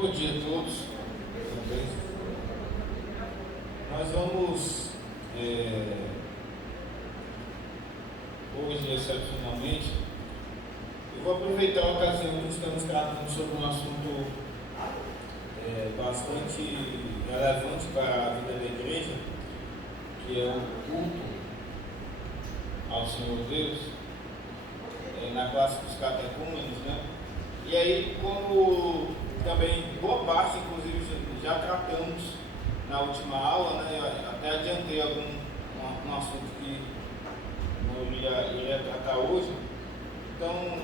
Bom dia a todos. Nós vamos, hoje, excepcionalmente, eu vou aproveitar a ocasião que estamos tratando sobre um assunto bastante relevante para a vida da igreja, que é o culto ao Senhor Deus, na classe dos catecúmenos, né? E aí, como também boa parte, inclusive, já tratamos na última aula, né? Eu até adiantei um assunto que não iria tratar hoje. Então,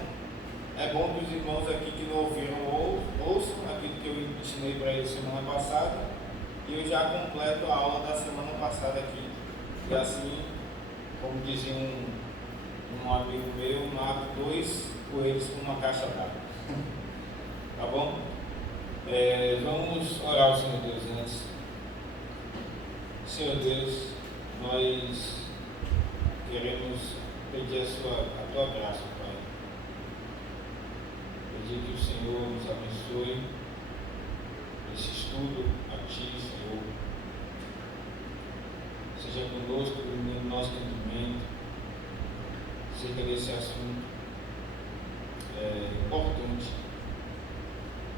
é bom que os irmãos aqui que não ouviram ouçam aquilo que eu ensinei para eles semana passada, e eu já completo a aula da semana passada aqui. E assim, como dizia um amigo meu, mato 2 coelhos com uma caixa d'água. Tá bom? Vamos orar ao Senhor Deus antes. Senhor Deus, nós queremos pedir a tua graça, Pai. Pedir que o Senhor nos abençoe nesse estudo a Ti, Senhor. Seja conosco no nosso entendimento acerca desse assunto importante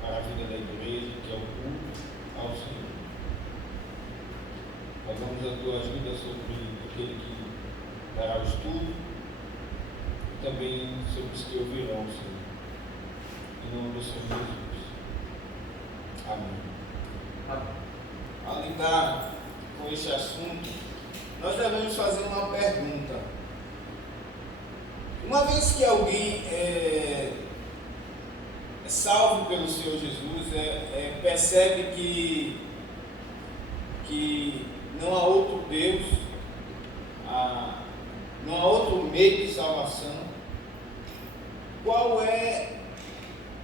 para a vida da igreja, que é o culto ao Senhor. Pagamos a tua ajuda sobre aquele que dará o estudo e também sobre os que ouvirão, Senhor. Em nome do Senhor Jesus. Amém. Ao lidar com esse assunto, nós devemos fazer uma pergunta. Uma vez que alguém é salvo pelo Senhor Jesus, percebe que não há outro Deus, não há outro meio de salvação, qual é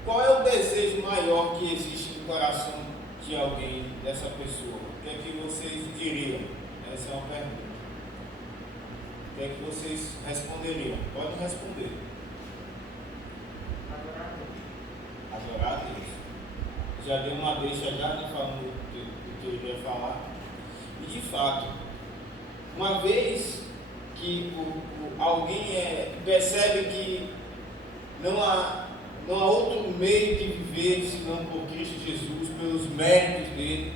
o desejo maior que existe no coração de alguém, dessa pessoa? O que é que vocês diriam? Essa é uma pergunta. O que é que vocês responderiam? Podem responder. Adorar a Deus. Já deu uma deixa já, né, falando o que eu iria falar. E de fato, uma vez que alguém percebe que não há outro meio de viver senão por Cristo Jesus, pelos méritos dele,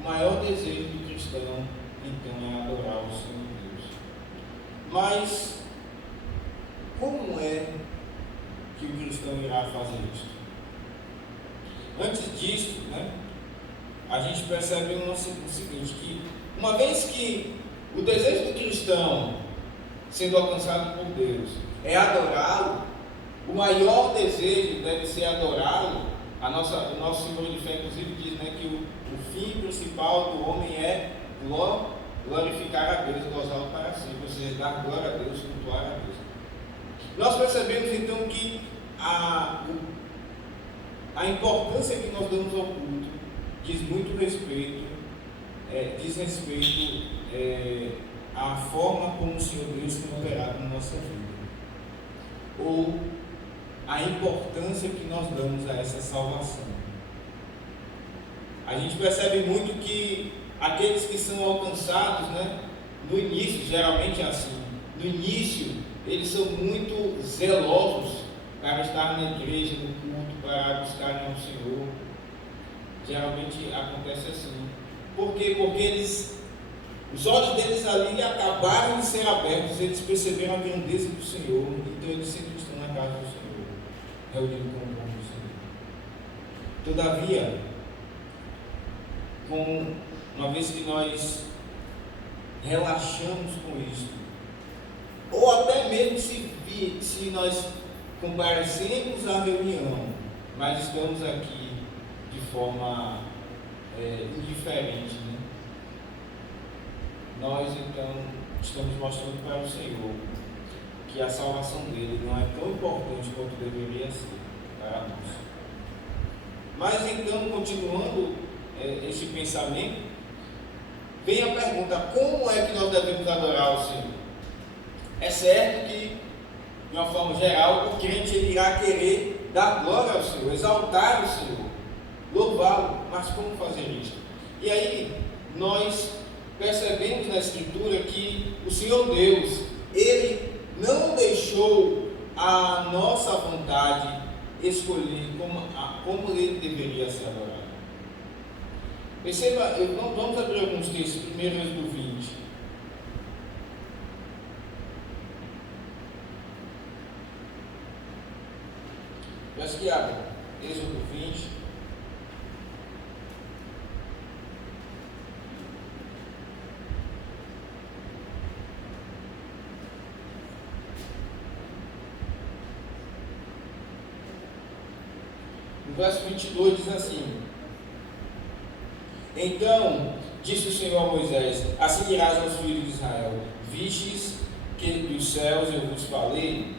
o maior desejo do cristão então é adorar o Senhor Deus. Mas como é que o cristão irá fazer isso? Antes disso, né, a gente percebe o seguinte, que uma vez que o desejo do cristão, sendo alcançado por Deus, é adorá-lo, o maior desejo deve ser adorá-lo. O nosso símbolo de fé, inclusive, diz, né, que o fim principal do homem é glorificar a Deus, gozá-lo para sempre, ou seja, dar glória a Deus, cultuar a Deus. Nós percebemos então que a importância que nós damos ao culto diz respeito à forma como o Senhor Deus tem operado na nossa vida, ou a importância que nós damos a essa salvação. A gente percebe muito que aqueles que são alcançados, né, no início, geralmente é assim, no início eles são muito zelosos para estar na igreja, no culto, para buscarem ao Senhor. Geralmente acontece assim. Por quê? Porque os olhos deles ali acabaram de ser abertos, eles perceberam a grandeza do Senhor, então eles sempre estão na casa do Senhor, reunidos com o povo do Senhor. Todavia, uma vez que nós relaxamos com isso, ou até mesmo se nós comparecemos à reunião, mas estamos aqui de forma indiferente, né? Nós então estamos mostrando para o Senhor que a salvação dele não é tão importante quanto deveria ser para nós. Mas então, continuando esse pensamento, vem a pergunta: como é que nós devemos adorar o Senhor? É certo que, de uma forma geral, o crente irá querer dar glória ao Senhor, exaltar o Senhor. louvá-lo. Mas como fazer isso? E aí, nós percebemos na Escritura que o Senhor Deus, Ele não deixou a nossa vontade escolher como Ele deveria ser adorado. Perceba, vamos abrir alguns textos, primeiro Êxodo 20. Peço que abra, Êxodo 20. No verso 22 diz assim: Então disse o Senhor a Moisés: Assim dirás aos filhos de Israel: Vistes que dos céus eu vos falei,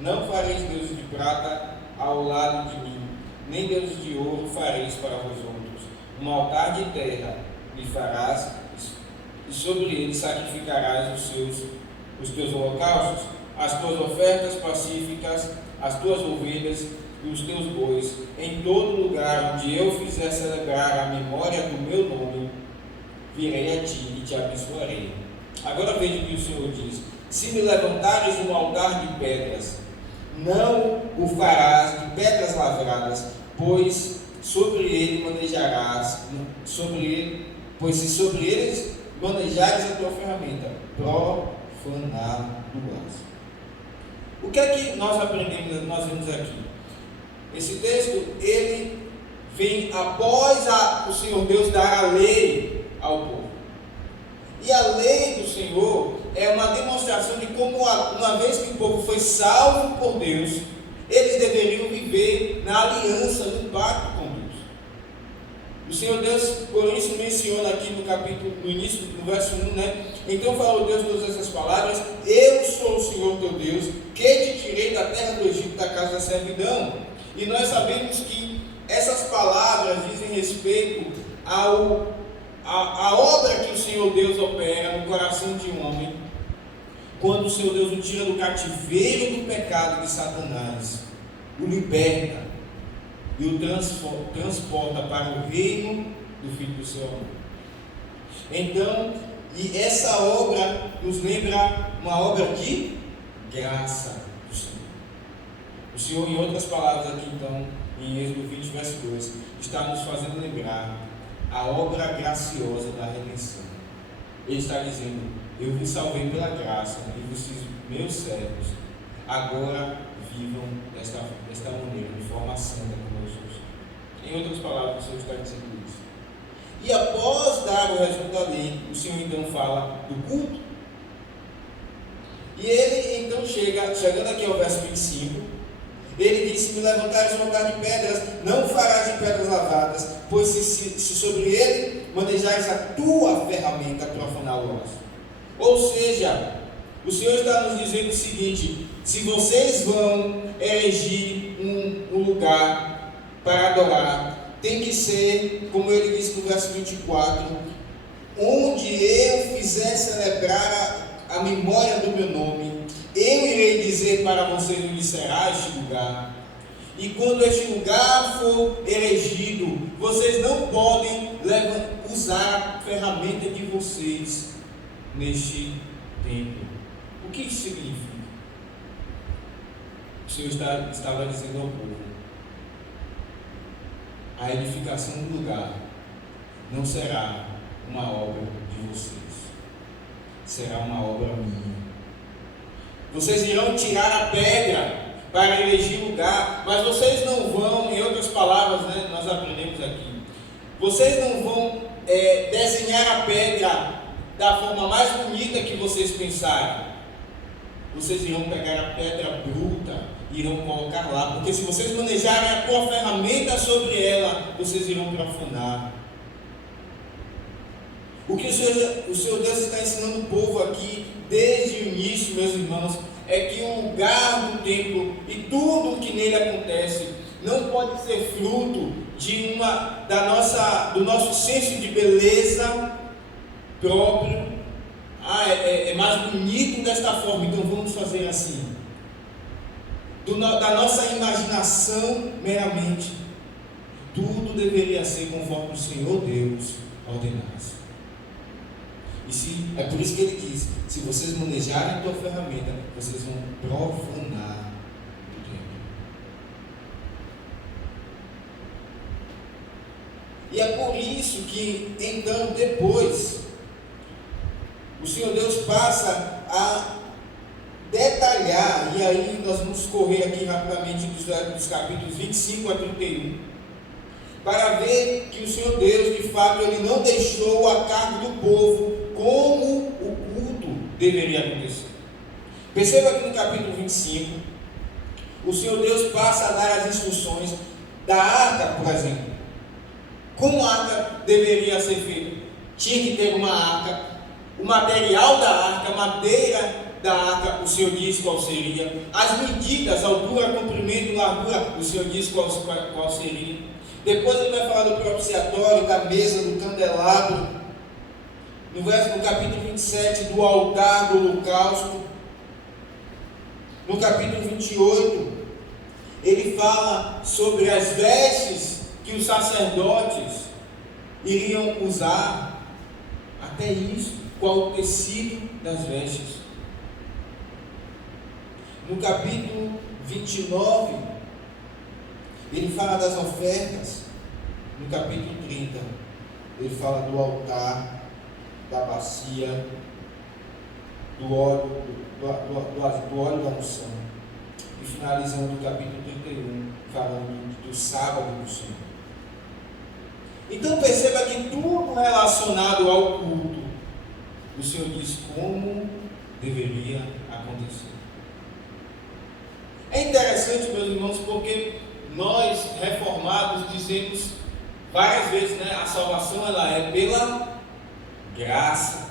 não fareis deuses de prata ao lado de mim, nem deuses de ouro fareis para vós outros. Um altar de terra lhe farás, e sobre ele sacrificarás os teus holocaustos, as tuas ofertas pacíficas, as tuas ovelhas e os teus bois, em todo lugar onde eu fizer celebrar a memória do meu nome, virei a ti e te abençoarei. Agora veja o que o Senhor diz: se me levantares um altar de pedras, não o farás de pedras lavradas, pois sobre ele manejarás, pois se sobre eles manejares a tua ferramenta, profaná-lo-ás. O que é que nós aprendemos, nós vemos aqui? Esse texto, ele vem após o Senhor Deus dar a lei ao povo. E a lei do Senhor é uma demonstração de como, uma vez que o povo foi salvo por Deus, eles deveriam viver na aliança, no pacto com Deus. O Senhor Deus, por isso, menciona aqui no início, no verso 1, né? Então falou Deus todas essas palavras: Eu sou o Senhor teu Deus, que te tirei da terra do Egito, da casa da servidão. E nós sabemos que essas palavras dizem respeito à obra que o Senhor Deus opera no coração de um homem, quando o Senhor Deus o tira do cativeiro do pecado de Satanás, o liberta e o transporta para o reino do Filho do seu amor. Então, e essa obra nos lembra uma obra de graça do Senhor. O Senhor, em outras palavras aqui então, em Êxodo 20, verso 2, está nos fazendo lembrar a obra graciosa da redenção. Ele está dizendo: eu vos salvei pela graça e vos fiz meus servos, agora vivam desta maneira, de forma santa como eu sou. Em outras palavras, o Senhor está dizendo isso. E após dar o resto da lei, o Senhor então fala do culto. E ele então chegando aqui ao verso 25, ele diz: se me levantares um altar de pedras, não farás de pedras lavadas, pois se sobre ele manejares a tua ferramenta, profaná-lo-ás. Ou seja, o Senhor está nos dizendo o seguinte: se vocês vão erigir um lugar para adorar, tem que ser, como ele disse no verso 24, onde eu fizer celebrar a memória do meu nome, eu irei dizer para vocês onde será este lugar. E quando este lugar for erigido, vocês não podem usar a ferramenta de vocês neste templo. O que isso significa? O Senhor estava dizendo ao povo: a edificação do lugar não será uma obra de vocês, será uma obra minha. Vocês irão tirar a pedra para erigir o lugar, mas vocês não vão, em outras palavras, né, nós aprendemos aqui, vocês não vão desenhar a pedra da forma mais bonita que vocês pensarem. Vocês irão pegar a pedra bruta e irão colocar lá, porque se vocês manejarem a tua ferramenta sobre ela, vocês irão profanar. O que o Senhor Deus está ensinando o povo aqui, desde o início, meus irmãos, é que o lugar do templo e tudo o que nele acontece não pode ser fruto do nosso senso de beleza próprio. É mais bonito desta forma, então vamos fazer assim. Da nossa imaginação meramente. Tudo tudo deveria ser conforme o Senhor Deus ordenasse. É por isso que ele diz: se vocês manejarem a tua ferramenta, vocês vão profanar o templo. E é por isso que, então, depois, o Senhor Deus passa a detalhar, e aí nós vamos correr aqui rapidamente dos capítulos 25 a 31, para ver que o Senhor Deus, de fato, ele não deixou a cargo do povo como o culto deveria acontecer. Perceba que no capítulo 25, o Senhor Deus passa a dar as instruções da arca, por exemplo. Como a arca deveria ser feita? Tinha que ter uma arca, o material da arca, a madeira da arca, o Senhor diz qual seria, as medidas, altura, comprimento, largura, o Senhor diz qual seria. Depois ele vai falar do propiciatório, da mesa, do candelabro. No capítulo 27, do altar, do holocausto. No capítulo 28, ele fala sobre as vestes que os sacerdotes iriam usar. Até isso, qual o tecido das vestes. No capítulo 29, ele fala das ofertas. No capítulo 30, ele fala do altar, da bacia, do óleo da unção. E finalizando o capítulo 31, falando do sábado do Senhor. Então perceba que tudo relacionado ao culto, o Senhor diz como deveria acontecer. É interessante, meus irmãos, porque nós reformados dizemos várias vezes, né, a salvação ela é pela graça.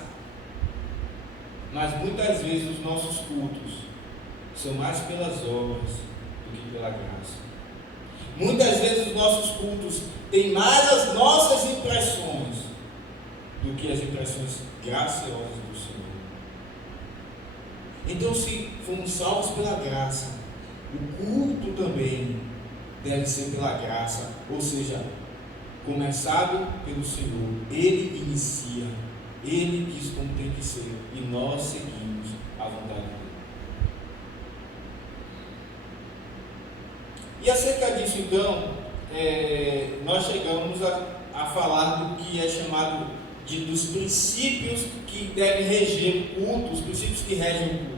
Mas muitas vezes os nossos cultos são mais pelas obras do que pela graça. Muitas vezes os nossos cultos têm mais as nossas impressões do que as impressões graciosas do Senhor. Então, se fomos salvos pela graça, o culto também deve ser pela graça, ou seja, começado pelo Senhor. Ele inicia, Ele diz como tem que ser, e nós seguimos a vontade dele. E acerca disso, então, nós chegamos a falar do que é chamado dos princípios que devem reger o culto, os princípios que regem o culto.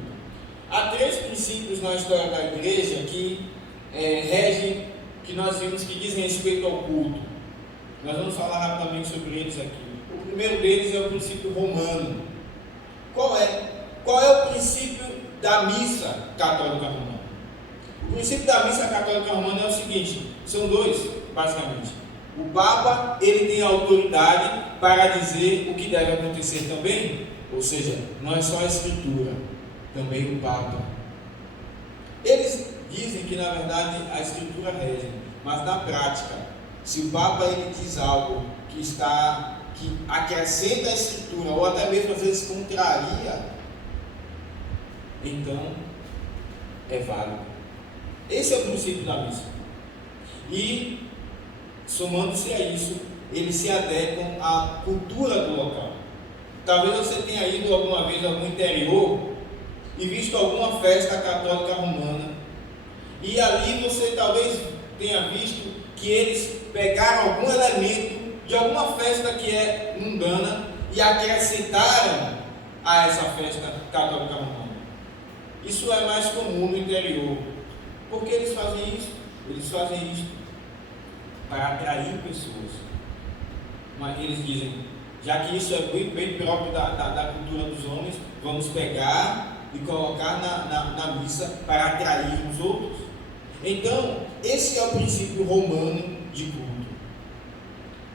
Há 3 princípios na história da igreja que regem, que nós vimos que dizem respeito ao culto. Nós vamos falar rapidamente sobre eles aqui. O primeiro deles é o princípio romano. Qual é? Qual é o princípio da missa católica romana? O princípio da missa católica romana é o seguinte, são 2, basicamente. O Papa, ele tem autoridade para dizer o que deve acontecer também, ou seja, não é só a Escritura, também o Papa. Eles dizem que, na verdade, a Escritura rege, mas na prática, se o Papa ele diz algo que acrescenta a Escritura, ou até mesmo às vezes contraria, então é válido. Esse é o princípio da missa. E, somando-se a isso, eles se adequam à cultura do local. Talvez você tenha ido alguma vez a algum interior e visto alguma festa católica romana, e ali você talvez tenha visto que eles pegaram algum elemento de alguma festa que é mundana e acrescentaram a essa festa católica romana. Isso é mais comum no interior. Por que eles fazem isso? Eles fazem isso para atrair pessoas. Mas eles dizem, já que isso é bem próprio da cultura dos homens, vamos pegar e colocar na missa para atrair os outros. Então, esse é o princípio romano de culto.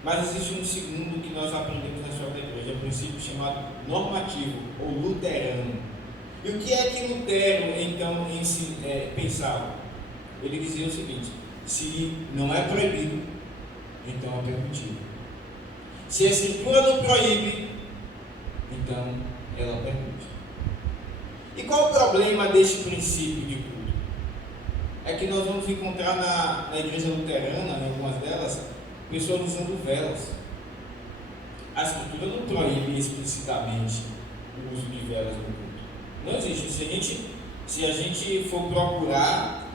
Mas existe um segundo que nós aprendemos na história da igreja, é o princípio chamado normativo, ou luterano. E o que é que Lutero, então, pensava? Ele dizia o seguinte: se não é proibido, então é permitido. Se a Escritura não proíbe, então ela permite. E qual o problema deste princípio de culto? É que nós vamos encontrar na igreja luterana, em algumas delas, pessoas usando velas. A Escritura não proíbe explicitamente o uso de velas no culto. Não existe. Se a gente for procurar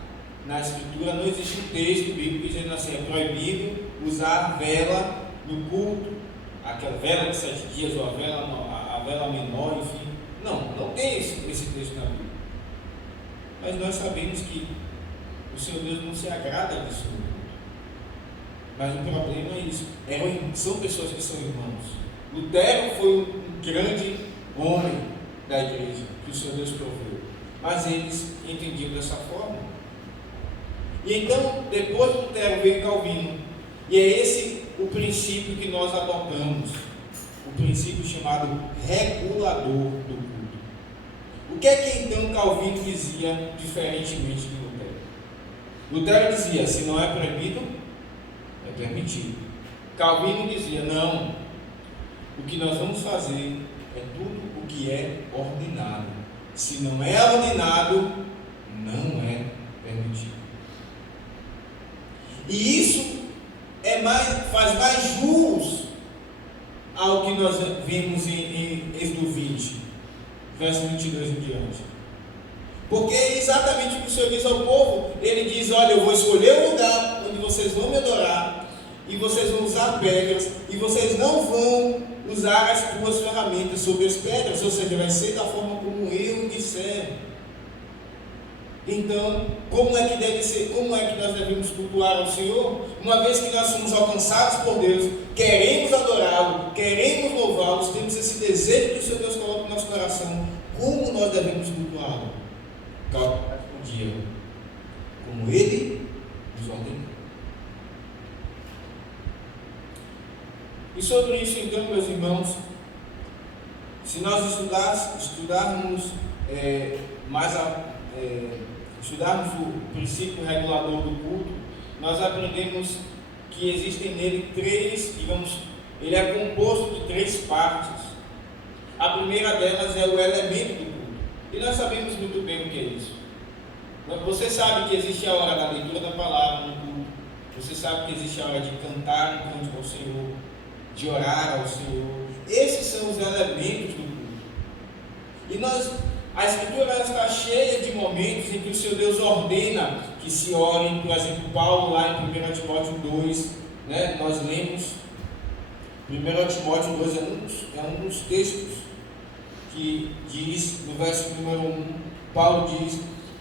na Escritura, não existe um texto bíblico dizendo assim: é proibido usar vela no culto, aquela vela de 7 dias, ou a vela menor, enfim. Não tem esse texto na Bíblia. Mas nós sabemos que o Senhor Deus não se agrada disso no culto. Mas o problema é isso. São pessoas que são irmãos. Lutero foi um grande homem da igreja que o Senhor Deus proveu. Mas eles entendiam dessa forma. E então, depois de Lutero, veio Calvino. E é esse o princípio que nós adotamos. O princípio chamado regulador do culto. O que é que então Calvino dizia diferentemente de Lutero? Lutero dizia: se não é proibido, é permitido. Calvino dizia: não, o que nós vamos fazer é tudo o que é ordenado. Se não é ordenado, não é permitido. E isso faz mais jus ao que nós vimos em Êxodo 20, verso 22 em diante. Porque é exatamente o que o Senhor diz ao povo. Ele diz: olha, eu vou escolher um lugar onde vocês vão me adorar, e vocês vão usar pedras, e vocês não vão usar as tuas ferramentas sobre as pedras, ou seja, vai ser da forma como eu disser. Então, como é que deve ser? Como é que nós devemos cultuar ao Senhor? Uma vez que nós somos alcançados por Deus, queremos adorá-lo, queremos louvá-lo, temos esse desejo que o Senhor Deus coloca no nosso coração. Como nós devemos cultuá-lo? Calma, respondia: como Ele nos ordenou. E sobre isso, então, meus irmãos, se nós estudarmos estudarmos o princípio regulador do culto, nós aprendemos que existem nele ele é composto de 3 partes. A primeira delas é o elemento do culto. E nós sabemos muito bem o que é isso. Você sabe que existe a hora da leitura da palavra no culto. Você sabe que existe a hora de cantar um cântico ao Senhor, de orar ao Senhor. Esses são os elementos do culto. E a Escritura está cheia de momentos em que o Senhor Deus ordena que se orem. Por exemplo, Paulo lá em 1 Timóteo 2, né, nós lemos 1 Timóteo 2 é um dos textos que diz, no verso número 1, Paulo diz: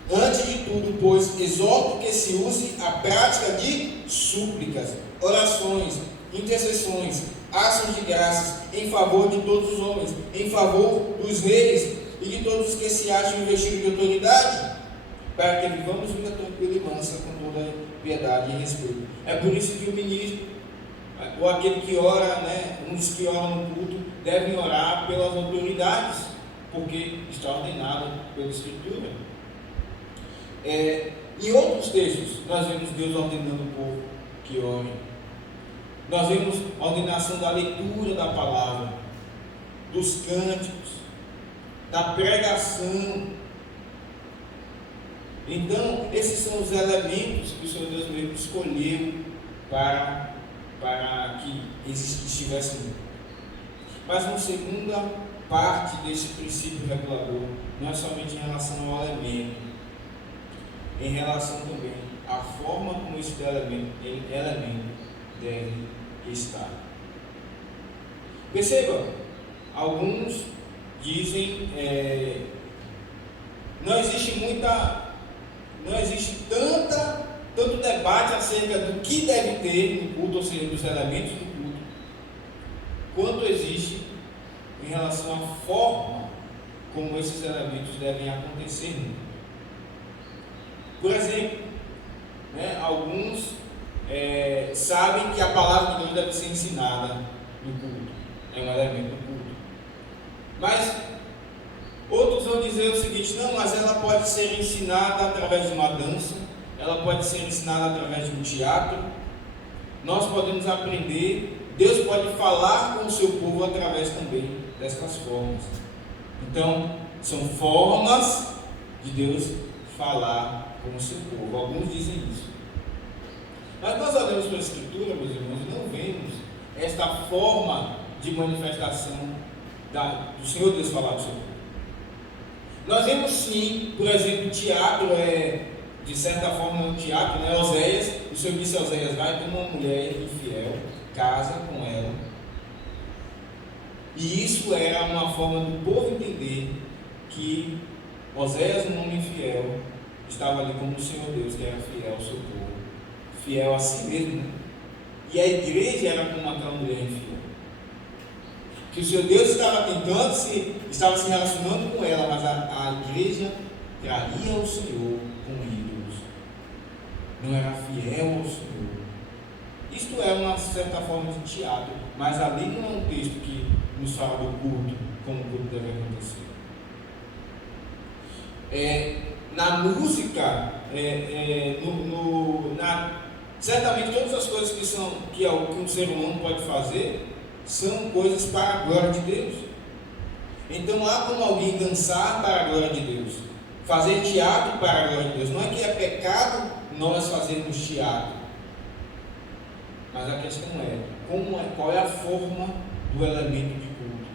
antes de tudo, pois, exorto que se use a prática de súplicas, orações, intercessões, ações de graças em favor de todos os homens, em favor dos reis e de todos os que se acham investidos de autoridade, para que vivamos vida tranquila e mansa, com toda piedade e respeito. É por isso que o ministro, ou aquele que ora, uns que oram no culto, devem orar pelas autoridades, porque está ordenado pela Escritura. Em outros textos, nós vemos Deus ordenando o povo que ore. Nós vemos a ordenação da leitura da palavra, dos cânticos, da pregação. Então, esses são os elementos que o Senhor Deus mesmo escolheu para que estivessem. Mas uma segunda parte desse princípio regulador não é somente em relação ao elemento, em relação também à forma como esse elemento deve estar. Perceba, alguns dizem, não existe tanto debate acerca do que deve ter no culto, ou seja, dos elementos do culto, quanto existe em relação à forma como esses elementos devem acontecer no culto. Por exemplo, alguns sabem que a palavra de Deus deve ser ensinada no culto, é um elemento do culto. Mas outros vão dizer o seguinte: não, mas ela pode ser ensinada através de uma dança, ela pode ser ensinada através de um teatro. Nós podemos aprender, Deus pode falar com o seu povo através também destas formas. Então, são formas de Deus falar com o seu povo. Alguns dizem isso. Mas nós olhamos para a Escritura, meus irmãos, e não esta forma de manifestação do Senhor Deus falar com o seu povo. Nós vemos sim, por exemplo, teatro, de certa forma um teatro, né? Oséias, o Senhor disse a Oséias: vai com uma mulher infiel, casa com ela. E isso era uma forma do povo entender que Oséias, um homem infiel, estava ali como o Senhor Deus, que era fiel ao seu povo, fiel a si mesmo, né? E a igreja era como aquela mulher infiel, que o Senhor Deus estava se relacionando com ela, mas a igreja traía o Senhor com ídolos, não era fiel ao Senhor. Isto é uma certa forma de teatro, mas ali não é um texto que nos fala do culto, como o culto deve acontecer. Na música, certamente todas as coisas que um ser humano pode fazer são coisas para a glória de Deus. Então há como alguém dançar para a glória de Deus, fazer teatro para a glória de Deus. Não é que é pecado nós fazermos teatro, mas a questão qual é a forma do elemento de culto.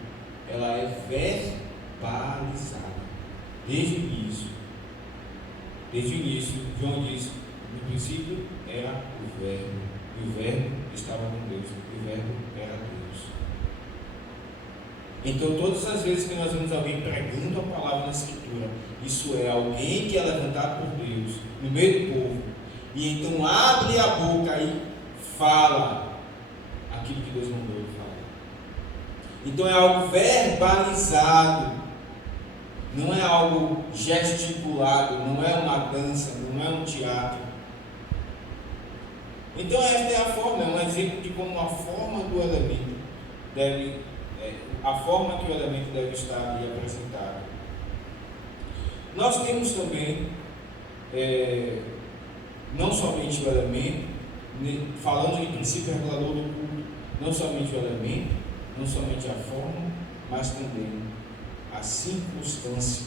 Ela é verbalizada desde o início. Desde o início, João diz: no princípio era o Verbo, e o Verbo estava com Deus, e o Verbo era Deus. Então, todas as vezes que nós vemos alguém pregando a palavra na Escritura, isso é alguém que é levantado por Deus no meio do povo, e então abre a boca e fala aquilo que Deus mandou ele falar. Então é algo verbalizado, não é algo gesticulado, não é uma dança, não é um teatro. Então esta é a forma, é um exemplo de como a forma do elemento a forma que o elemento deve estar ali apresentado. Nós temos também, não somente o elemento, falando de princípio regulador do culto, não somente o elemento, não somente a forma, mas também a circunstância.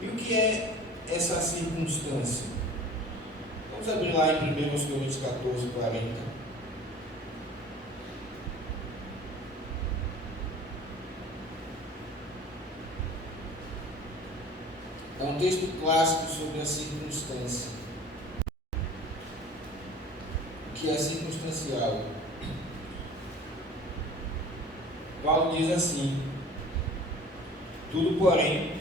E o que é essa circunstância? Vamos abrir lá em 1 Coríntios 14, 40. É um texto clássico sobre a circunstância. O que é circunstancial? Paulo diz assim: tudo, porém,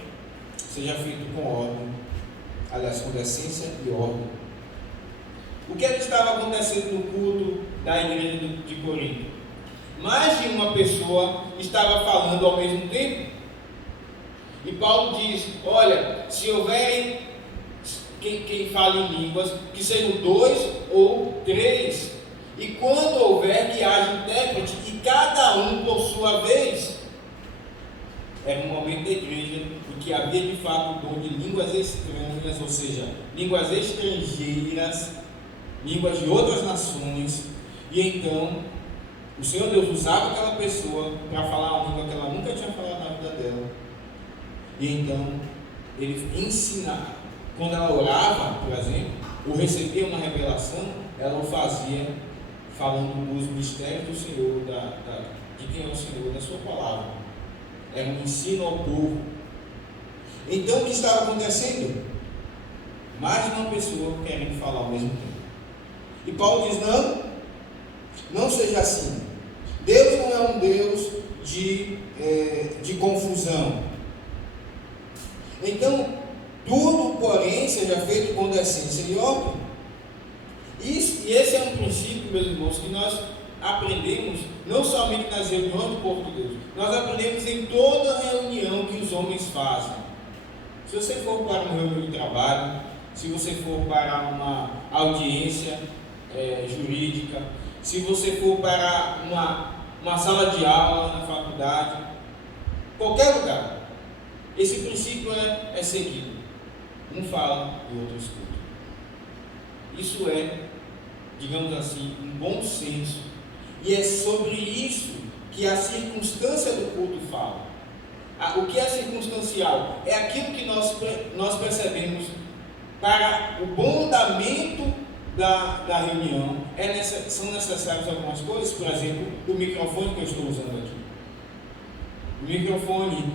seja feito com ordem, aliás, com decência e ordem. O que estava acontecendo no culto da igreja de Corinto? Mais de uma pessoa estava falando ao mesmo tempo. E Paulo diz: olha, se houverem quem fale em línguas, que sejam 2 ou 3. E quando houver, que haja intérprete, e cada um por sua vez. Era um momento da igreja em que havia de fato o dom de línguas estranhas, ou seja, línguas estrangeiras, línguas de outras nações. E então o Senhor Deus usava aquela pessoa para falar uma língua que ela nunca tinha falado na vida dela. E então ele ensinava. Quando ela orava, por exemplo, ou recebia uma revelação, ela o fazia falando dos mistérios do Senhor, de quem é o Senhor, da sua palavra. Era um ensino ao povo. Então o que estava acontecendo? Mais de uma pessoa querendo falar ao mesmo tempo. E Paulo diz: não seja assim. Deus não é um Deus de confusão. Então, tudo, porém, seja feito com decência e ordem. E esse é um princípio, meus irmãos, que nós aprendemos não somente nas reuniões do povo de Deus, nós aprendemos em toda reunião que os homens fazem. Se você for para uma reunião de trabalho, se você for para uma audiência jurídica, se você for para uma sala de aula na faculdade, qualquer lugar, esse princípio é seguido. Um fala e o outro escuta. Isso é, digamos assim, um bom senso. E é sobre isso que a circunstância do culto fala. O que é circunstancial? É aquilo que nós percebemos para o bom andamento da reunião, são necessárias algumas coisas, por exemplo, o microfone que eu estou usando aqui. O microfone,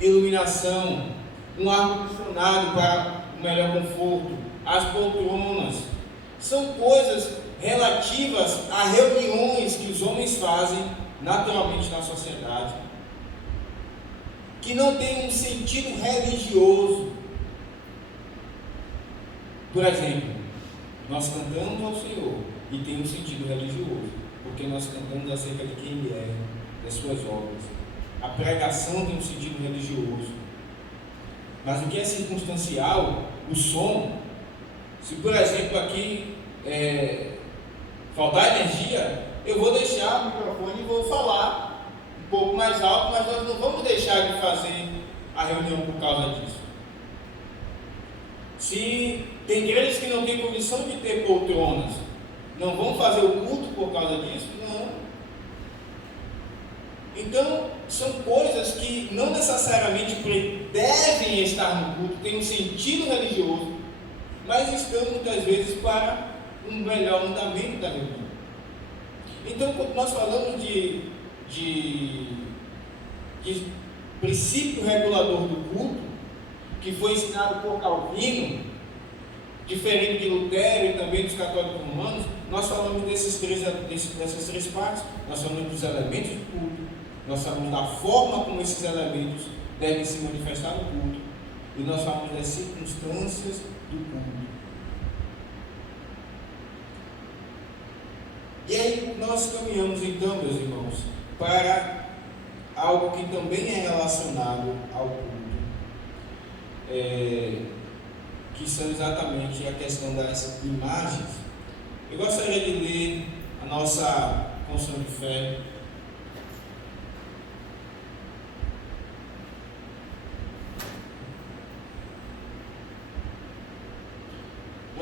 iluminação, um ar-condicionado para um melhor conforto, as poltronas, são coisas relativas a reuniões que os homens fazem naturalmente na sociedade, que não tem um sentido religioso. Por exemplo, nós cantamos ao Senhor e tem um sentido religioso, porque nós cantamos acerca de quem Ele é, das suas obras. A pregação tem um sentido religioso. Mas o que é circunstancial, o som, se por exemplo aqui faltar energia, eu vou deixar o microfone e vou falar um pouco mais alto, mas nós não vamos deixar de fazer a reunião por causa disso. Se tem igrejas que não têm condição de ter poltronas, não vão fazer o culto por causa disso? Não. Então, são coisas que não necessariamente devem estar no culto, tem um sentido religioso, mas estão muitas vezes para um melhor andamento da reunião. Então, quando nós falamos de princípio regulador do culto, que foi ensinado por Calvino, diferente de Lutero e também dos católicos romanos, nós falamos dessas três partes. Nós falamos dos elementos do culto, nós falamos da forma como esses elementos devem se manifestar no culto, e nós falamos das circunstâncias do culto. E aí nós caminhamos então, meus irmãos, para algo que também é relacionado ao culto, que são exatamente a questão das imagens. Eu gostaria de ler a nossa confissão de fé.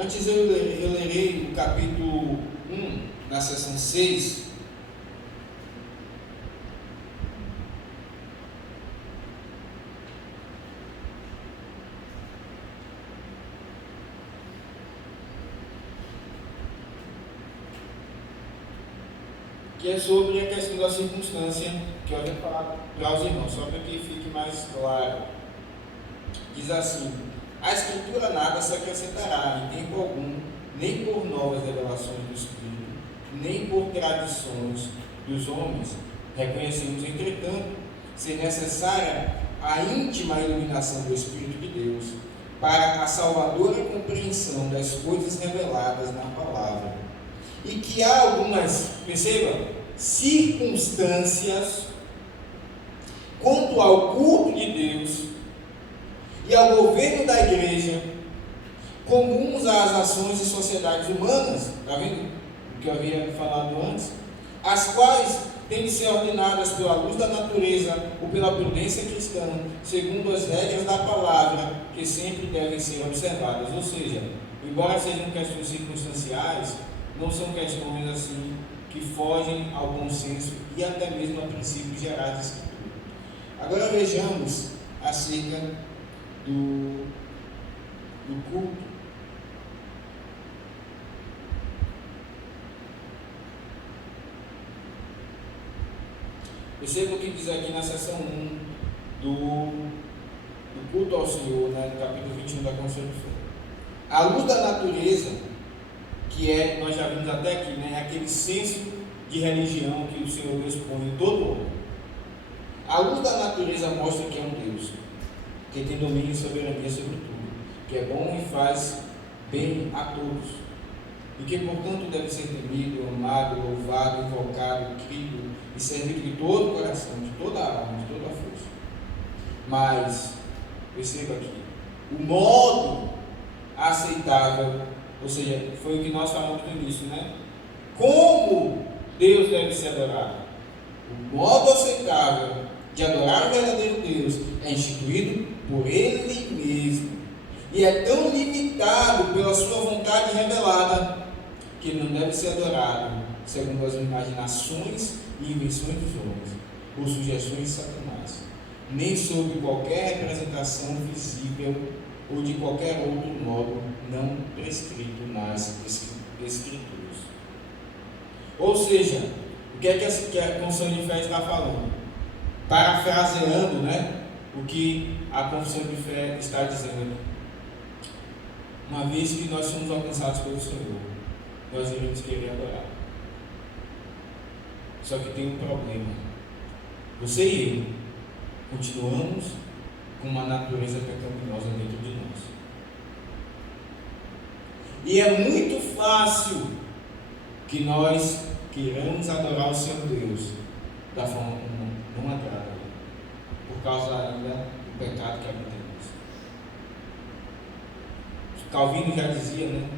Antes eu lerei o capítulo 1, na seção 6. Que é sobre a questão da circunstância, que eu havia falado para os irmãos, só para que fique mais claro. Diz assim: a Escritura nada se acrescentará em tempo algum, nem por novas revelações do Espírito, nem por tradições dos homens. Reconhecemos, entretanto, ser necessária a íntima iluminação do Espírito de Deus para a salvadora compreensão das coisas reveladas na palavra. E que há algumas, perceba, circunstâncias quanto ao culto de Deus e ao governo da igreja, comuns às nações e sociedades humanas, está vendo o que eu havia falado antes, as quais têm de ser ordenadas pela luz da natureza ou pela prudência cristã, segundo as regras da palavra, que sempre devem ser observadas. Ou seja, embora sejam questões circunstanciais, não são questões assim que fogem ao bom senso e até mesmo a princípios gerais da Escritura. Agora vejamos acerca do culto. Perceba o que diz aqui na seção 1 do culto ao Senhor, né, no capítulo 21 da Confissão de Fé. A luz da natureza, que nós já vimos até aqui, né, aquele senso de religião que o Senhor Deus põe em todo homem. A luz da natureza mostra que é um Deus, que tem domínio e soberania sobre tudo, que é bom e faz bem a todos, e que, portanto, deve ser temido, amado, louvado, invocado, crido e servido de todo o coração, de toda a alma, de toda a força. Mas, perceba aqui, o modo aceitável, ou seja, foi o que nós falamos no início, né? Como Deus deve ser adorado? O modo aceitável de adorar o verdadeiro Deus é instituído por Ele mesmo, e é tão limitado pela sua vontade revelada, que ele não deve ser adorado segundo as imaginações e invenções dos homens, ou sugestões de Satanás, nem sob qualquer representação visível ou de qualquer outro modo não prescrito nas Escrituras. Ou seja, o que é que a confissão de fé está falando? Parafraseando, né, o que a confissão de fé está dizendo. Uma vez que nós somos alcançados pelo Senhor, nós iremos querer adorar. Só que tem um problema. Você e eu continuamos com uma natureza pecaminosa dentro de nós. E é muito fácil que nós queiramos adorar o Senhor Deus da forma como não agrada, por causa ainda do pecado que habita em nós. Calvino já dizia, né?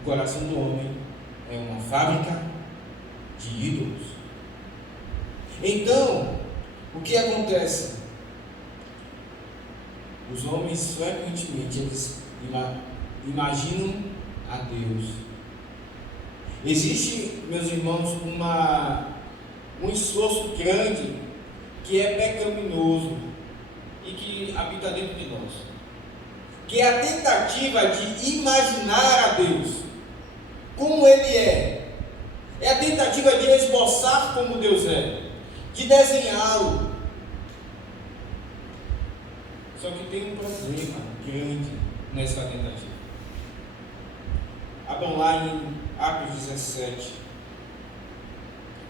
O coração do homem é uma fábrica de ídolos. Então, o que acontece? Os homens frequentemente eles imaginam a Deus. Existe, meus irmãos, um esforço grande que é pecaminoso e que habita dentro de nós, que é a tentativa de imaginar a Deus como Ele é a tentativa de esboçar como Deus é, de desenhá-lo. Só que tem um problema grande nessa tentativa. Abram lá em Atos 17.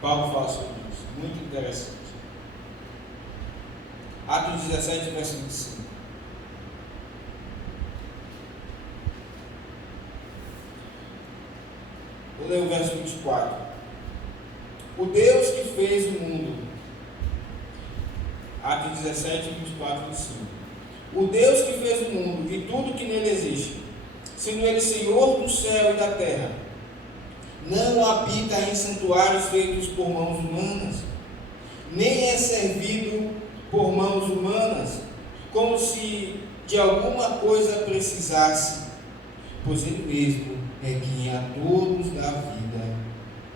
Paulo fala sobre isso. Muito interessante. Atos 17, verso 25. Vou ler o verso 24. O Deus que fez o mundo. Atos 17, 24 e 25. O Deus que fez o mundo e tudo que nele existe, sendo Ele Senhor do céu e da terra, não habita em santuários feitos por mãos humanas, nem é servido por mãos humanas, como se de alguma coisa precisasse, pois Ele mesmo é quem a todos dá vida,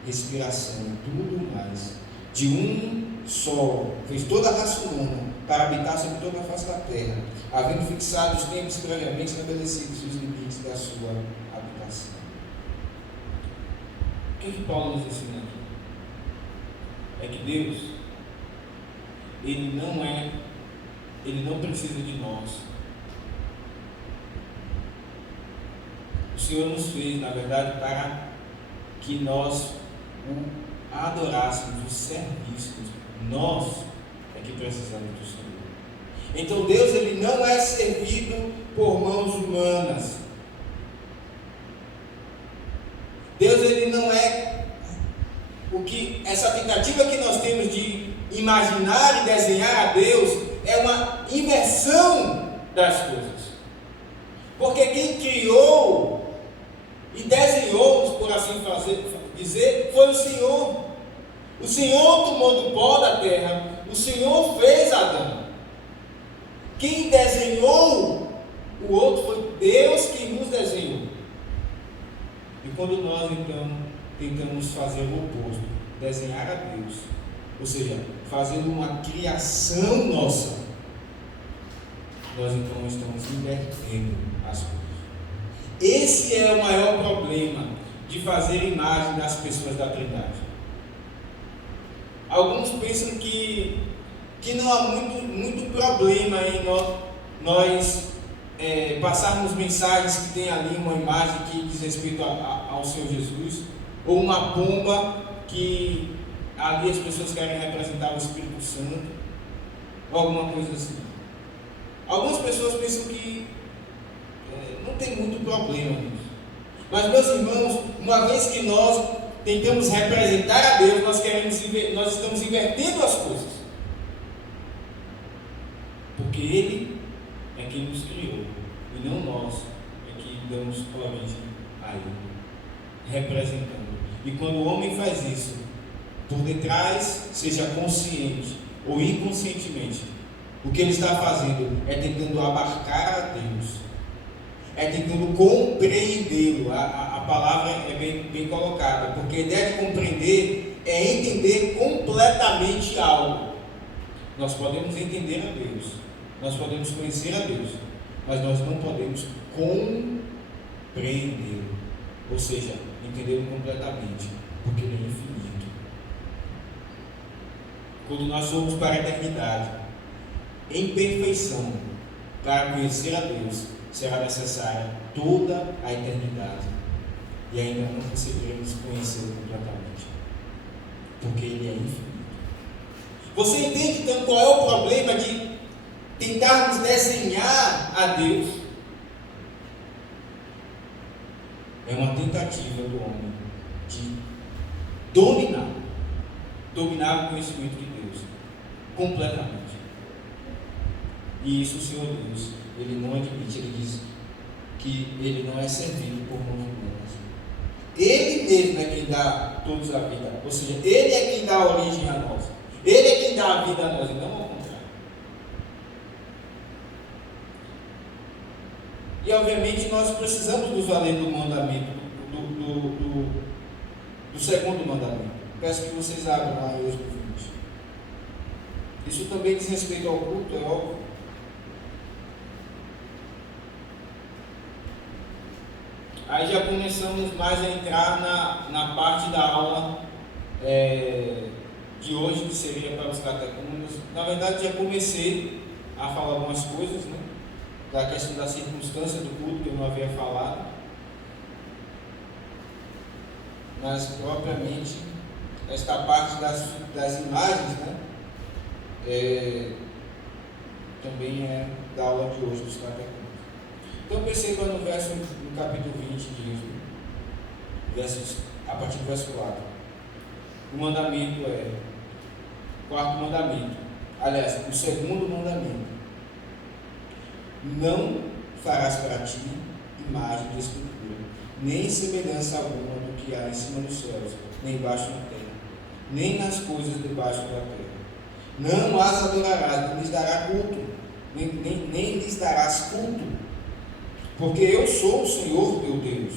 respiração e tudo mais. De um só fez toda a raça humana para habitar sobre toda a face da terra, havendo fixado os tempos previamente estabelecidos os limites da sua habitação. O que Paulo nos ensina aqui? É que Deus, Ele não precisa de nós. O Senhor nos fez, na verdade, para que nós o adorássemos, o servíssemos. Nós é que precisamos do Senhor. Então Deus, Ele não é servido por mãos humanas. Deus, Ele não é essa tentativa que nós temos de imaginar e desenhar a Deus é uma inversão das coisas. Porque quem criou e desenhou-nos, por assim dizer, foi o Senhor. O Senhor tomou do pó da terra, o Senhor fez Adão. Quem desenhou o outro foi Deus quem nos desenhou. E quando nós então tentamos fazer o oposto, desenhar a Deus, ou seja, fazer uma criação nossa, nós então estamos invertendo as coisas. Esse é o maior problema de fazer imagem das pessoas da Trindade. Alguns pensam que não há muito problema em nós passarmos mensagens que tem ali uma imagem que diz respeito ao Senhor Jesus, ou uma pomba que ali as pessoas querem representar o Espírito Santo, ou alguma coisa assim. Algumas pessoas pensam que não tem muito problema nisso. Mas, meus irmãos, uma vez que nós tentamos representar a Deus, nós estamos invertendo as coisas. Porque Ele é quem nos criou, e não nós é que damos origem a Ele, representando. E quando o homem faz isso, por detrás, seja consciente ou inconscientemente, o que ele está fazendo é tentando abarcar a Deus, é tentando compreendê-lo. A palavra é bem colocada, porque a ideia de compreender é entender completamente algo. Nós podemos entender a Deus, nós podemos conhecer a Deus, mas nós não podemos compreendê-lo, ou seja, entendê-lo completamente, porque ele é infinito. quando nós somos para a eternidade, em perfeição, para conhecer a Deus, será necessária toda a eternidade. E ainda não conseguiremos conhecê-lo completamente, porque Ele é infinito. Você entende então qual é o problema de tentarmos desenhar a Deus? É uma tentativa do homem de dominar o conhecimento de Deus completamente. E isso o Senhor Deus, Ele não admite. Ele diz que Ele não é servido por mãos humanas. Ele mesmo é quem dá todos a vida, ou seja, Ele é quem dá a origem a nós, Ele é quem dá a vida a nós, e não ao contrário. E obviamente nós precisamos nos valer do mandamento, do segundo mandamento. Peço que vocês abram lá em Êxodo 20. Isso também diz respeito ao culto, é óbvio. Aí já começamos mais a entrar na parte da aula de hoje, que seria para os catecúmenos. Na verdade, já comecei a falar algumas coisas, né, da questão da circunstância do culto, que eu não havia falado. Mas, propriamente, esta parte das imagens, né, também é da aula de hoje dos catecúmenos. Então perceba no capítulo 20 de Êxodo, a partir do verso 4. O mandamento quarto mandamento, aliás, o segundo mandamento: não farás para ti imagem de escultura, nem semelhança alguma do que há em cima dos céus, nem embaixo na terra, nem nas coisas debaixo da terra. Não as adorarás, nem lhes darás culto, nem lhes darás culto. Porque eu sou o Senhor teu Deus,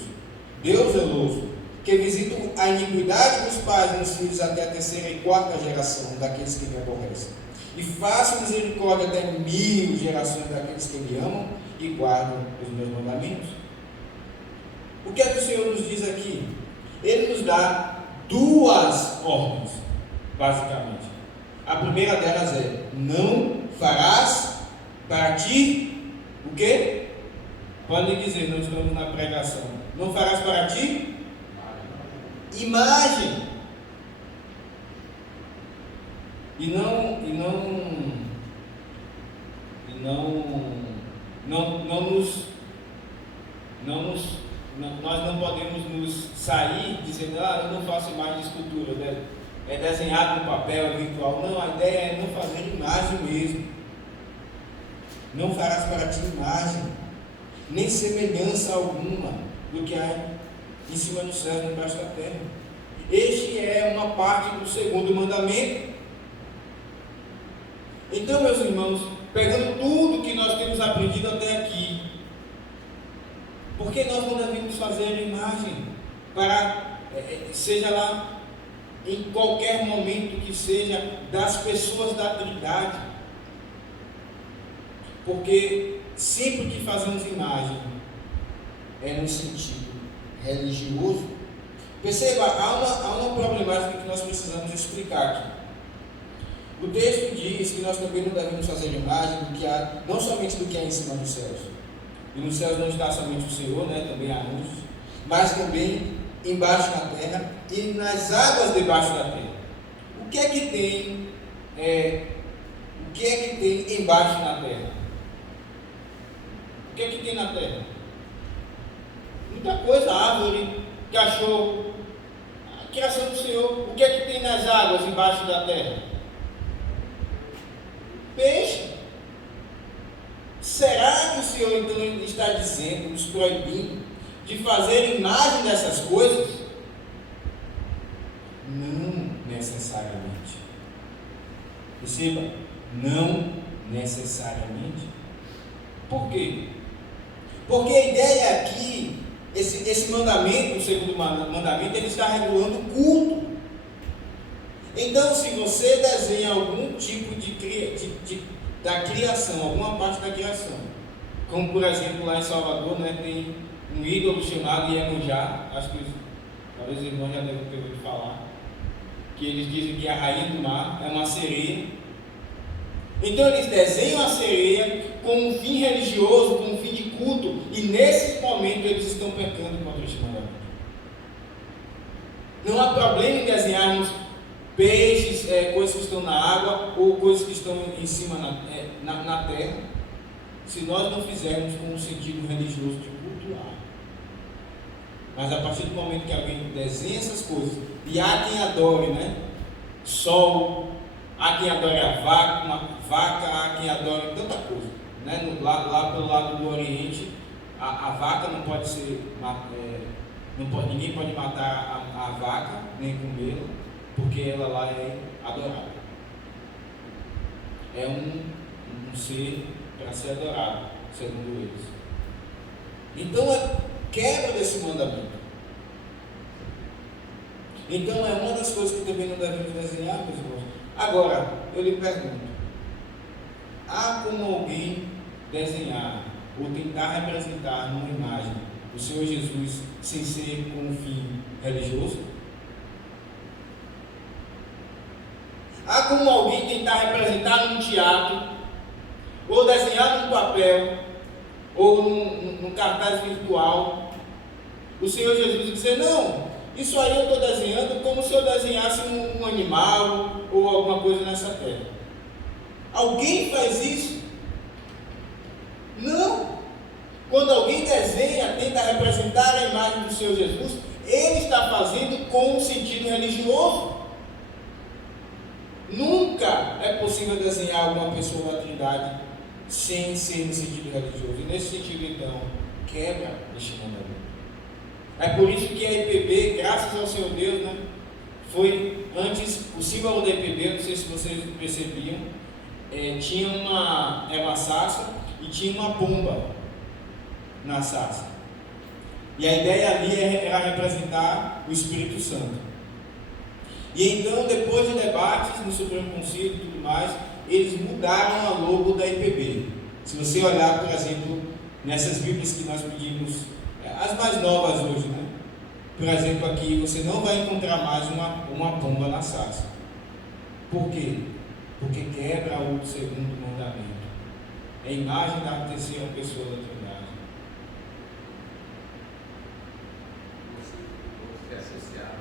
Deus zeloso, que visito a iniquidade dos pais nos filhos até a terceira e quarta geração daqueles que me aborrecem, e faço misericórdia até 1000 gerações daqueles que me amam e guardam os meus mandamentos. O que é que o Senhor nos diz aqui? Ele nos dá duas ordens, basicamente. A primeira delas é: não farás para ti o quê? Podem dizer, nós estamos na pregação. Não farás para ti imagem. Nós não podemos nos sair dizendo: eu não faço imagem de escultura, né? É desenhado no papel, é virtual. Não, a ideia é não fazer imagem mesmo. Não farás para ti imagem, nem semelhança alguma do que há em cima do céu e embaixo da terra. Este é uma parte do segundo mandamento. Então, meus irmãos, pegando tudo que nós temos aprendido até aqui, por que nós não devemos fazer imagem para, seja lá em qualquer momento que seja, das pessoas da Trindade? Porque sempre que fazemos imagem é no sentido religioso. Perceba, há uma problemática que nós precisamos explicar aqui. O texto diz que nós também não devemos fazer imagem do que há, não somente do que há em cima dos céus. E nos céus não está somente o Senhor, né? Também há anjos, mas também embaixo na terra e nas águas debaixo da terra. O que é que tem embaixo na terra? O que é que tem na terra? Muita coisa: árvore, cachorro, a criação do Senhor. O que é que tem nas águas embaixo da terra? Peixe. Será que o Senhor então está dizendo, nos proibindo de fazer imagem dessas coisas? Não necessariamente. Perceba, não necessariamente. Por quê? Porque a ideia aqui, esse mandamento, o segundo mandamento, ele está regulando o culto. Então, se você desenha algum tipo da criação, alguma parte da criação, como por exemplo lá em Salvador, né, tem um ídolo chamado Iemanjá, acho que talvez os irmãos já devem ter ouvido falar. que eles dizem que é a rainha do mar, é uma sereia. Então eles desenham a sereia com um fim religioso, com um fim de culto, e nesse momento eles estão pecando contra este mandamento. Não há problema em desenharmos peixes, coisas que estão na água, ou coisas que estão em cima na terra, se nós não fizermos com um sentido religioso de cultuar. Mas a partir do momento que alguém desenha essas coisas, e há quem adore, né? Sol, há quem adore a vaca, há quem adore tanta coisa, né? Lá pelo lado do Oriente, a vaca não pode ser, ninguém pode matar a vaca, nem comê-la, porque ela lá é adorada. É um ser para ser adorado, segundo eles. Então é quebra desse mandamento. Então é uma das coisas que também não devemos desenhar, meus irmãos. Agora, eu lhe pergunto: há como alguém desenhar ou tentar representar numa imagem o Senhor Jesus sem ser com um fim religioso? Há como alguém tentar representar num teatro, ou desenhar num papel, ou num cartaz virtual, o Senhor Jesus dizer: não, isso aí eu estou desenhando como se eu desenhasse um animal ou alguma coisa nessa terra. Alguém faz isso? Não. Quando alguém desenha, tenta representar a imagem do Senhor Jesus, ele está fazendo com um sentido religioso. Nunca é possível desenhar alguma pessoa da Trindade sem ser no sentido religioso. E nesse sentido, então, quebra este mandamento. É por isso que a IPB, graças ao Senhor Deus, né, foi antes, o símbolo da IPB, não sei se vocês percebiam, tinha uma sarça e tinha uma pomba na sarça. E a ideia ali era representar o Espírito Santo. E então, depois de debates no Supremo Concílio e tudo mais, eles mudaram a logo da IPB. Se você olhar, por exemplo, nessas Bíblias que nós pedimos, as mais novas hoje, né? Por exemplo, aqui você não vai encontrar mais uma pomba na sarça. Por quê? Porque quebra o segundo mandamento. É a imagem da terceira pessoa da Trindade. Você associar.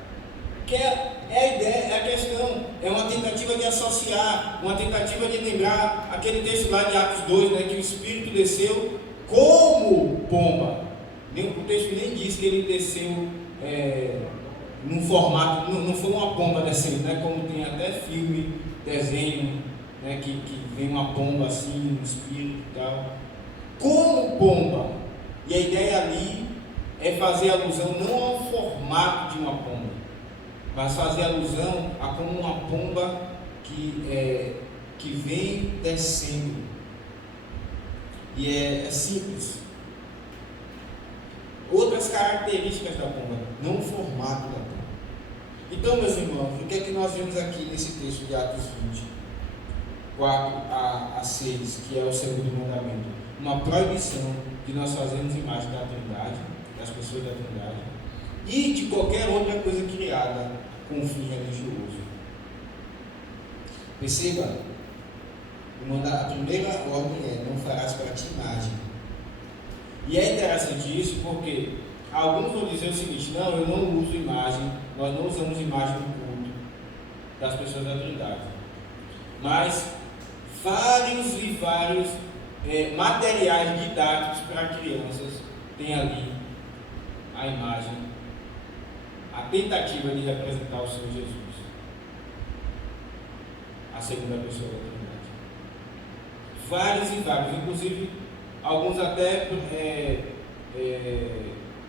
Que é a ideia, é a questão, é uma tentativa de associar, uma tentativa de lembrar aquele texto lá de Atos 2, né, que o Espírito desceu como pomba. O texto nem diz que ele desceu num formato, não foi uma pomba descendo, né, como tem até filme, desenho, né, que vem uma pomba assim, um espírito e tal, como pomba. E a ideia ali é fazer alusão não ao formato de uma pomba, mas fazer alusão a como uma pomba que vem descendo. E é simples. Outras características da pomba, não o formato da pomba. Então, meus irmãos, o que é que nós vemos aqui nesse texto de Atos 20, 4 a 6, que é o segundo mandamento? Uma proibição de nós fazermos imagem da Trindade, das pessoas da Trindade, e de qualquer outra coisa criada com fim religioso. Perceba, a primeira ordem é: não farás para ti imagem. E é interessante isso porque alguns vão dizer o seguinte: não, eu não uso imagem, nós não usamos imagem no culto das pessoas da Trindade. Mas vários materiais didáticos para crianças têm ali a imagem, a tentativa de representar o Senhor Jesus, a segunda pessoa da Trindade. Vários, inclusive alguns até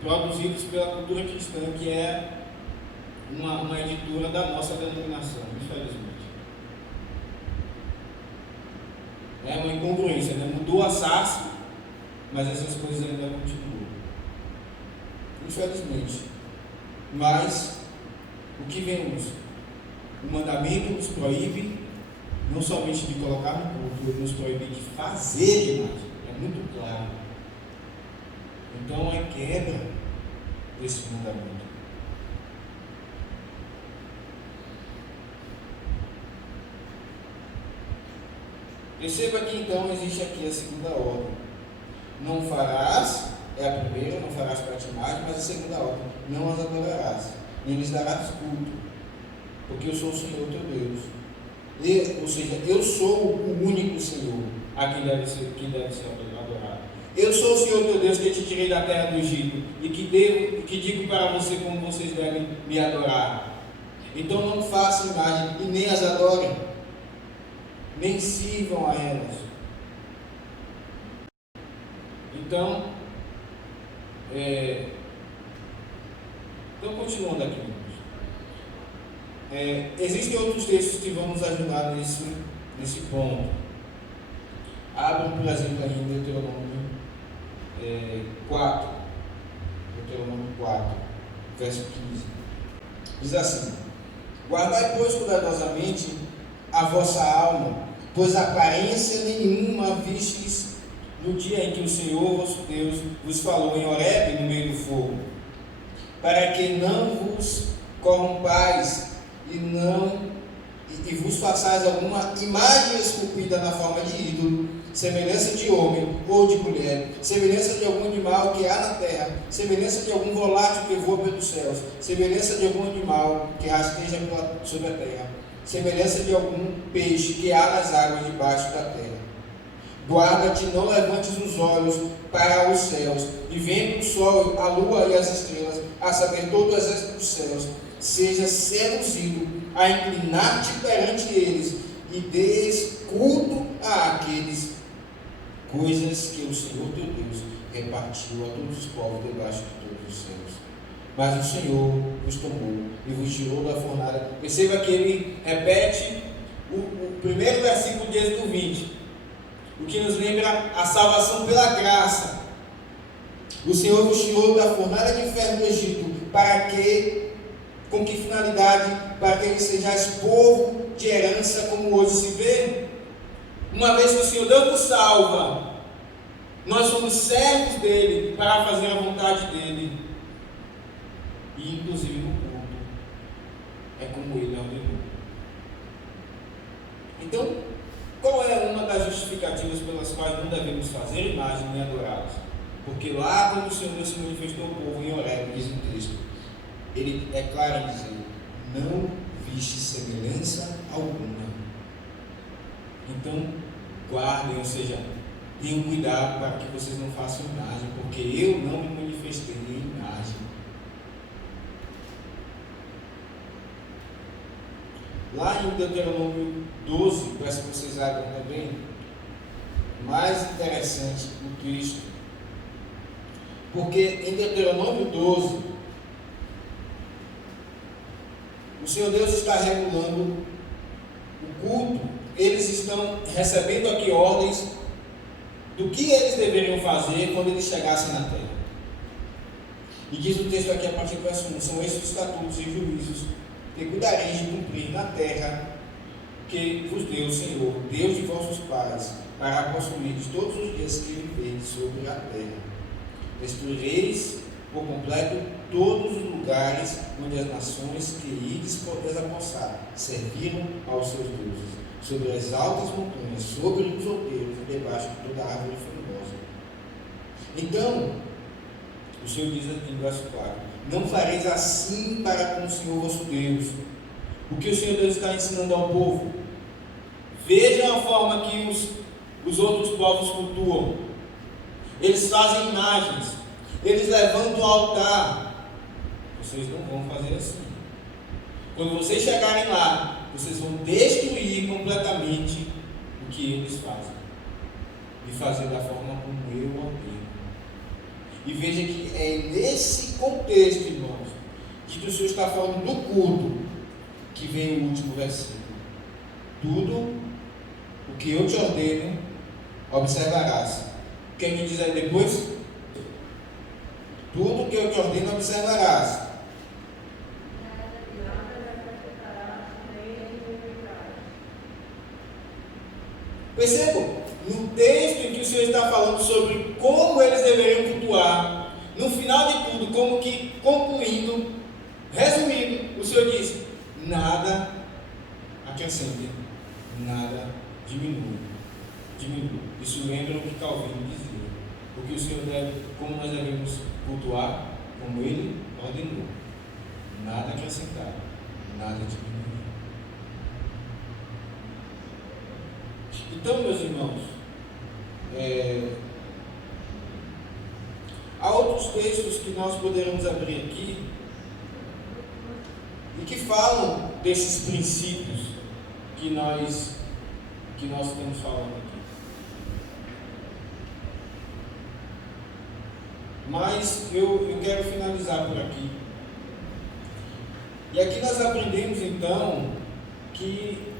produzidos pela Cultura Cristã, que é uma editora da nossa denominação, infelizmente. É uma incongruência, né? Mudou a sarça, mas essas coisas ainda continuam. Infelizmente. Mas o que vemos? O mandamento nos proíbe não somente de colocar no culto, ele nos proíbe de fazer imagem. É muito claro. Então é quebra desse mandamento. Perceba que então existe aqui a segunda ordem. Não farás, é a primeira, não farás para ti imagem, mas a segunda ordem, não as adorarás, nem lhes darás culto, porque eu sou o Senhor teu Deus. Ou seja, eu sou o único Senhor a quem deve ser adorado. Eu sou o Senhor teu Deus que te tirei da terra do Egito e que digo para você como vocês devem me adorar. Então não façam imagem e nem as adorem, nem sirvam a elas. Então, continuando aqui. Existem outros textos que vão nos ajudar nesse ponto. Abram, por exemplo, aí em Deuteronômio 4. Deuteronômio 4, verso 15. Diz assim: guardai, pois, cuidadosamente a vossa alma, pois aparência nenhuma vistes no dia em que o Senhor vosso Deus vos falou em Horebe no meio do fogo, para que não vos corrompais e vos façais alguma imagem esculpida na forma de ídolo, semelhança de homem ou de mulher, semelhança de algum animal que há na terra, semelhança de algum volátil que voa pelos céus, semelhança de algum animal que rasteja sobre a terra, semelhança de algum peixe que há nas águas debaixo da terra. Guarda-te, não levantes os olhos para os céus, e vendo o sol, a lua e as estrelas, a saber todo o exército dos céus, seja seduzido a inclinar-te perante eles, e des culto a aqueles coisas que o Senhor teu Deus repartiu a todos os povos debaixo de todos os céus. Mas o Senhor vos tomou e vos tirou da fornalha. Perceba que ele repete o primeiro versículo de Êxodo 20, o que nos lembra a salvação pela graça. O Senhor vos tirou da fornalha de ferro do Egito, para que, com que finalidade? Para que sejais povo de herança, como hoje se vê. Uma vez que o Senhor Deus nos salva, nós somos servos dele para fazer a vontade dele, e inclusive no culto é como ele ordenou. Então, qual é uma das justificativas pelas quais não devemos fazer imagem nem adorá-los? Porque lá, quando o Senhor Deus se manifestou ao povo em Horebe, diz o texto, ele é claro em dizer: não viste semelhança alguma. Então, guardem, ou seja, tenham cuidado para que vocês não façam imagem, porque eu não me manifestei em imagem. Lá em Deuteronômio 12, peço que vocês abram também, mais interessante o texto, porque em Deuteronômio 12, o Senhor Deus está regulando o culto. Eles estão recebendo aqui ordens do que eles deveriam fazer quando eles chegassem na terra. E diz o texto aqui a partir do verso 1: são estes os estatutos e juízos que cuidareis de cumprir na terra que vos deu o Senhor, Deus de vossos pais, para possuirdes todos os dias que viverdes sobre a terra. Destruireis por completo todos os lugares onde as nações que ides por desapossar serviram aos seus deuses, sobre as altas montanhas, sobre os outeiros e debaixo de toda árvore frondosa. Então, o Senhor diz aqui no verso 4: não fareis assim para com o Senhor vosso Deus. O que o Senhor Deus está ensinando ao povo? Vejam a forma que os outros povos cultuam. Eles fazem imagens, eles levantam o altar. Vocês não vão fazer assim. Quando vocês chegarem lá, vocês vão destruir completamente o que eles fazem e fazer da forma como eu ordeno. E veja que é nesse contexto, irmãos, de que o Senhor está falando do culto, que vem o último versículo. Tudo o que eu te ordeno, observarás. Quem me diz aí depois? Tudo o que eu te ordeno, observarás. Percebam? No texto em que o Senhor está falando sobre como eles deveriam cultuar, no final de tudo, como que concluindo, resumindo, o Senhor diz: nada acrescente, nada diminui. diminua. Isso lembra o que Calvino dizia. Porque o Senhor deve, como nós devemos cultuar, como Ele ordenou. Nada acrescentar, nada diminuir. Então, meus irmãos, há outros textos que nós poderemos abrir aqui e que falam desses princípios que nós estamos falando aqui. Mas eu quero finalizar por aqui. E aqui nós aprendemos então que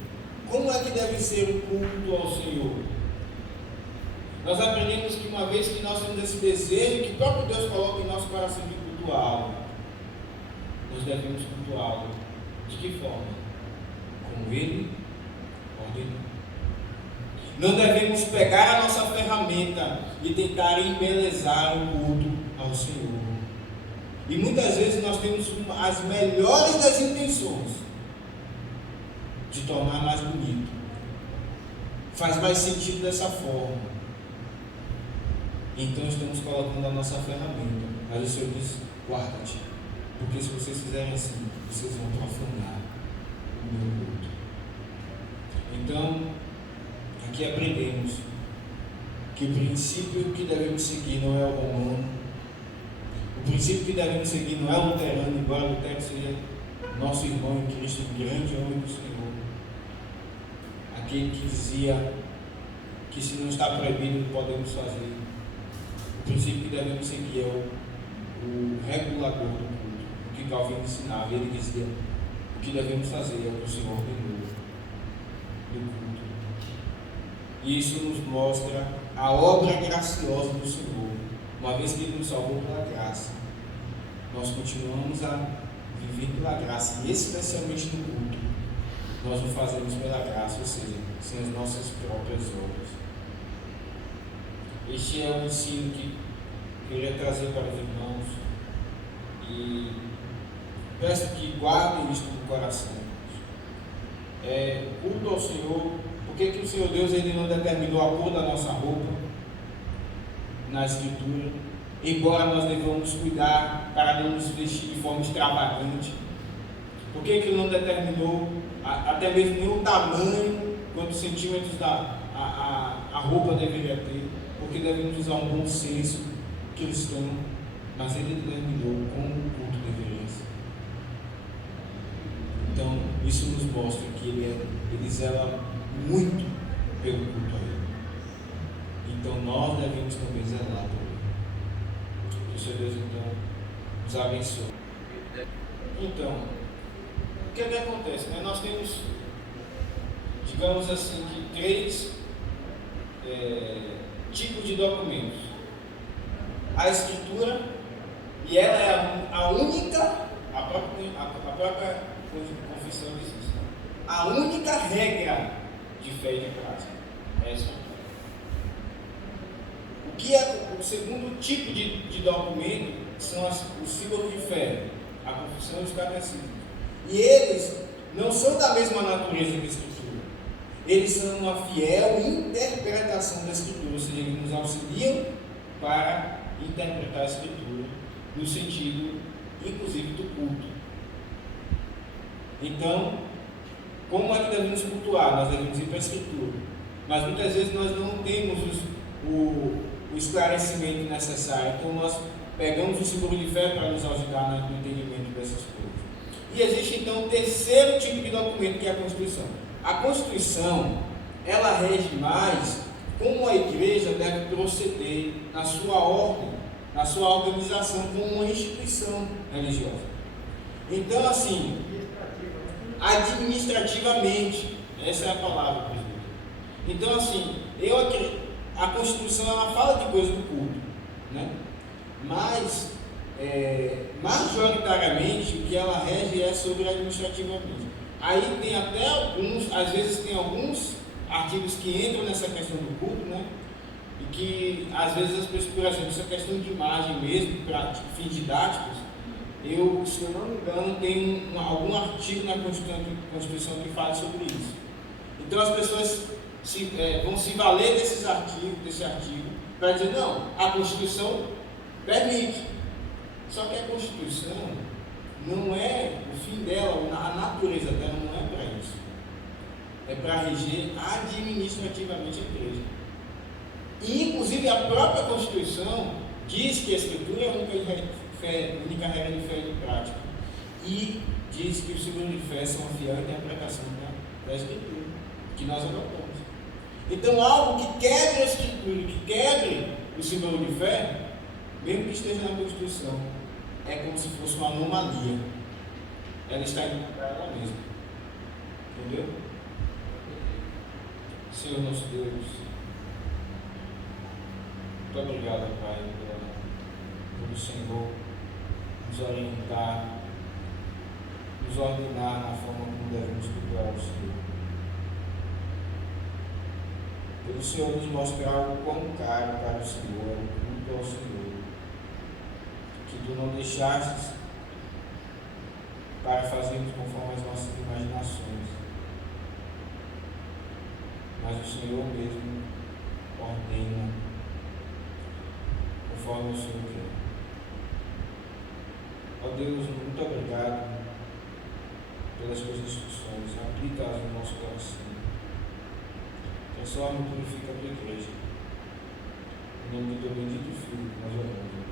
como é que deve ser o culto ao Senhor. Nós aprendemos que uma vez que nós temos esse desejo que o próprio Deus coloca em nosso coração de cultuá-lo, nós devemos cultuá-lo. De que forma? Como Ele ordenou. Não devemos pegar a nossa ferramenta e tentar embelezar o culto ao Senhor. E muitas vezes nós temos as melhores das intenções de tornar mais bonito. Faz mais sentido dessa forma. Então estamos colocando a nossa ferramenta. Mas o Senhor diz: guarda-te, porque se vocês fizerem assim, vocês vão profanar o meu culto. Então, aqui aprendemos que o princípio que devemos seguir não é o romano. O princípio que devemos seguir não é o luterano, embora Lutero seja nosso irmão em Cristo, um grande homem do Senhor. Aquele que dizia que se não está proibido, podemos fazer. O princípio que devemos seguir é o regulador do culto, o que Calvino ensinava. Ele dizia: o que devemos fazer é o que o Senhor ordenou do culto. E isso nos mostra a obra graciosa do Senhor. Uma vez que Ele nos salvou pela graça, nós continuamos a viver pela graça, e especialmente no culto, nós o fazemos pela graça, ou seja, sem as nossas próprias obras. Este é o ensino que eu queria trazer para os irmãos, e peço que guardem isto no coração. Culto ao Senhor. Por que o Senhor Deus ele não determinou a cor da nossa roupa na Escritura? Embora nós devamos cuidar para não nos vestir de forma extravagante. Por que Ele não determinou até mesmo nem o tamanho, quantos centímetros a roupa deveria ter? Porque devemos usar um bom senso cristão, mas Ele determinou como o culto deveria ser. Então, isso nos mostra que Ele zela muito pelo culto a Ele. Então, nós devemos também zelar por Ele. Que o Senhor Deus, então, nos abençoe. Então, o que é que acontece? Nós temos, digamos assim, que 3 tipos de documentos. A Escritura, e ela é a única, a própria confissão diz isso, a única regra de fé e de prática é a Escritura. O que é o segundo tipo de documento são os símbolos de fé, a confissão e os catecismos. E eles não são da mesma natureza que a Escritura. Eles são uma fiel interpretação da Escritura, ou seja, eles nos auxiliam para interpretar a Escritura no sentido, inclusive, do culto. Então, como é que devemos cultuar? Nós devemos ir para a Escritura. Mas muitas vezes nós não temos o esclarecimento necessário. Então nós pegamos o símbolo de fé para nos ajudar no entendimento dessas coisas. E existe então o terceiro tipo de documento, que é a Constituição. A Constituição, ela rege mais como a igreja deve proceder na sua ordem, na sua organização como uma instituição religiosa. Então, assim, administrativamente, essa é a palavra, presidente. Então, assim, a Constituição ela fala de coisa do culto, né? Mas majoritariamente o que ela rege é sobre administrativamente. Aí tem até às vezes tem alguns artigos que entram nessa questão do culto, né? E que às vezes as pessoas, por exemplo, essa questão de imagem mesmo, para fins didáticos, se eu não me engano, tem algum artigo na Constituição que fala sobre isso. Então as pessoas vão se valer desse artigo, para dizer, não, a Constituição permite. Só que a Constituição não é, o fim dela, a natureza dela não é para isso. É para reger administrativamente a igreja. E, inclusive, a própria Constituição diz que a Escritura é a única regra de fé e de prática. E diz que os símbolos de fé são a fiel interpretação da Escritura, que nós adotamos. Então, algo que quebre a Escritura, que quebre o símbolo de fé, mesmo que esteja na Constituição, é como se fosse uma anomalia. Ela está indo para ela mesma. Entendeu? Senhor nosso Deus, muito obrigado, Pai, pelo Senhor nos orientar, nos ordenar na forma como devemos procurar o Senhor. Pelo Senhor nos mostrar o quão caro para o Senhor é o culto ao Senhor, que Tu não deixastes para fazermos conforme as nossas imaginações, mas o Senhor mesmo ordena conforme o Senhor quer. Ó Deus, muito obrigado pelas Tuas instruções, aplica-as no nosso coração. Transforma e purifica a Tua igreja. Em nome do Teu bendito Filho, nós oramos.